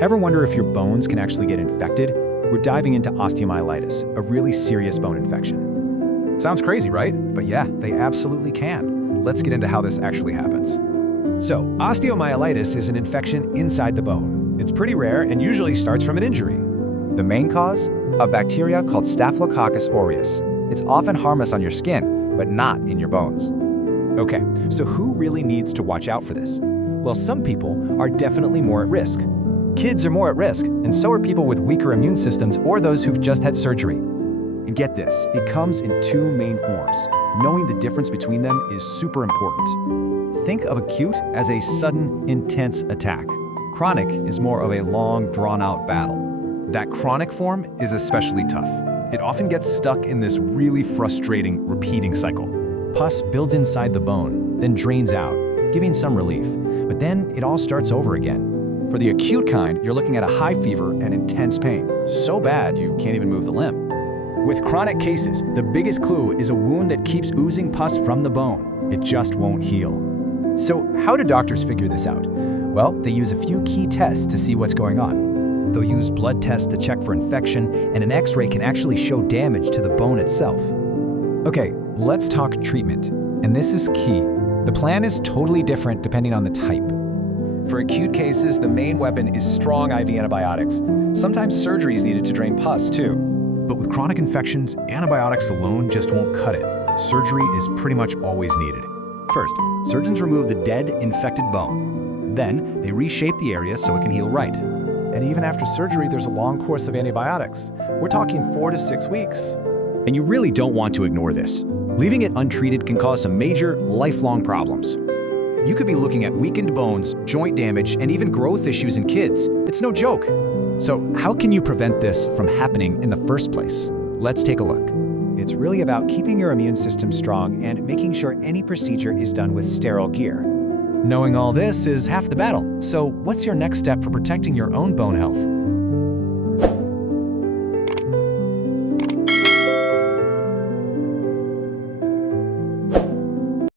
Ever wonder if your bones can actually get infected? We're diving into osteomyelitis, a really serious bone infection. Sounds crazy, right? But yeah, they absolutely can. Let's get into how this actually happens. So, osteomyelitis is an infection inside the bone. It's pretty rare and usually starts from an injury. The main cause? A bacteria called Staphylococcus aureus. It's often harmless on your skin, but not in your bones. Okay, so who really needs to watch out for this? Well, some people are definitely more at risk. Kids are more at risk, and so are people with weaker immune systems or those who've just had surgery. And get this, it comes in two main forms. Knowing the difference between them is super important. Think of acute as a sudden, intense attack. Chronic is more of a long, drawn-out battle. That chronic form is especially tough. It often gets stuck in this really frustrating, repeating cycle. Pus builds inside the bone, then drains out, giving some relief. But then it all starts over again. For the acute kind, you're looking at a high fever and intense pain. So bad, you can't even move the limb. With chronic cases, the biggest clue is a wound that keeps oozing pus from the bone. It just won't heal. So how do doctors figure this out? Well, they use a few key tests to see what's going on. They'll use blood tests to check for infection, and an X-ray can actually show damage to the bone itself. Okay, let's talk treatment. And this is key. The plan is totally different depending on the type. For acute cases, the main weapon is strong IV antibiotics. Sometimes surgery is needed to drain pus, too. But with chronic infections, antibiotics alone just won't cut it. Surgery is pretty much always needed. First, surgeons remove the dead, infected bone. Then, they reshape the area so it can heal right. And even after surgery, there's a long course of antibiotics. We're talking 4 to 6 weeks. And you really don't want to ignore this. Leaving it untreated can cause some major, lifelong problems. You could be looking at weakened bones, joint damage, and even growth issues in kids. It's no joke. So how can you prevent this from happening in the first place? Let's take a look. It's really about keeping your immune system strong and making sure any procedure is done with sterile gear. Knowing all this is half the battle. So what's your next step for protecting your own bone health?